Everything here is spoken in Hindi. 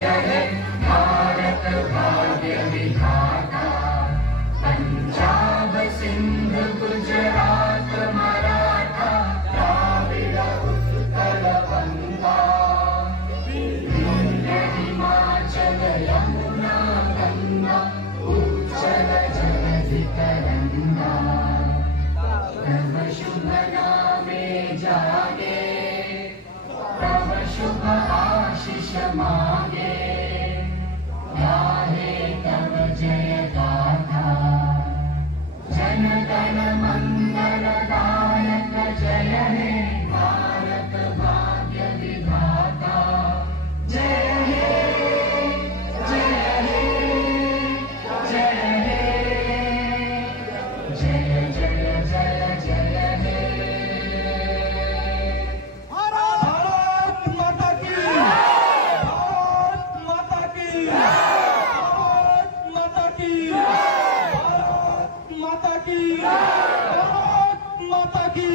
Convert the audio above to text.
भारत भाग्य विधाता, पंजाब सिंध गुजरात मराठा, द्राविड उत्कल बंगा, विंध्य हिमाचल यमुना गंगा, उज्जल जलधि तरंगा। तव शुभ नामे जागे, तव शुभ आशीष मांगे, गाहे तव जय गाथा। जन गण मंगल दायक जय हे भारत भाग्य विधाता। जय हे जय हे जय हे, जय जय जय जय हे। भारत माता की, भारत माता की, भारत माता की, भारत माता की, भारत माता की।